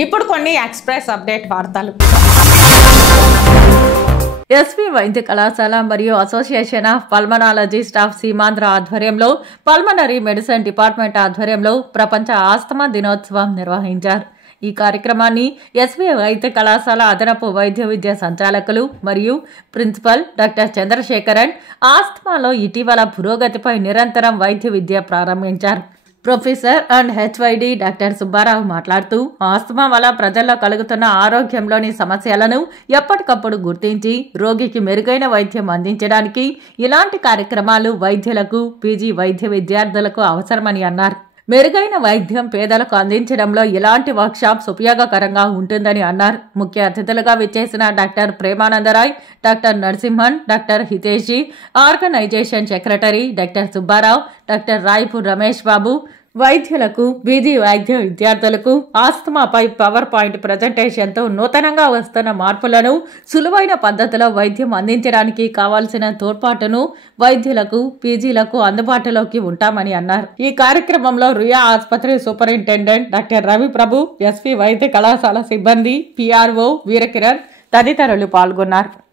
ఇప్పుడు కొన్ని express update వార్తలు. ఎస్వి వైద్య కళాశాల మరియు association of pulmonologist of Seemandhra ఆధ్వర్యంలో పల్మనరీ మెడిసిన్ డిపార్ట్మెంట్ ఆధ్వర్యంలో ప్రపంచ ఆస్తమా దినోత్సవం నిర్వహించారు. ఈ కార్యక్రమాన్ని ఎస్వి వైద్య కళాశాల అదనపు వైద్య విద్యా సంచాలకులు మరియు ప్రిన్సిపల్ డాక్టర్ చంద్రశేఖరన్ ఆస్తమాలో ఇటీవల పురోగతిపై నిరంతరం వైద్య విద్య ప్రారంభించారు. ప్రొఫెసర్ అండ్ హెచ్వైడి డాక్టర్ సుబ్బారావు మాట్లాడుతూ ఆస్తమా వల్ల ప్రజల్లో కలుగుతున్న ఆరోగ్యంలోని సమస్యలను ఎప్పటికప్పుడు గుర్తించి రోగికి మెరుగైన వైద్యం అందించడానికి ఇలాంటి కార్యక్రమాలు వైద్యులకు, పీజీ వైద్య విద్యార్థులకు అవసరమని అన్నారు. మెరుగైన వైద్యం పేదలకు అందించడంలో ఇలాంటి వర్క్షాప్స్ ఉపయోగకరంగా ఉంటుందని అన్నారు. ముఖ్య అతిథులుగా విచ్చేసిన doctor Premananda Rai, doctor Narasimhan, doctor Hiteshi, organisation secretary doctor Subbarao, doctor Raipur Ramesh Babu, వైద్యులకు, పీజీ వైద్య విద్యార్థులకు ఆస్తమాపై పవర్ పాయింట్ ప్రజెంటేషన్తో నూతనంగా వస్తున్న మార్పులను సులువైన పద్ధతిలో వైద్యం అందించడానికి కావాల్సిన తోడ్పాటును వైద్యులకు, పీజీలకు అందుబాటులోకి ఉంటామని అన్నారు. ఈ కార్యక్రమంలో రుయా ఆసుపత్రి సూపరింటెండెంట్ డాక్టర్ రవి ప్రభు, ఎస్వి వైద్య కళాశాల సిబ్బంది, పిఆర్ఓ వీరకిరణ్ తదితరులు పాల్గొన్నారు.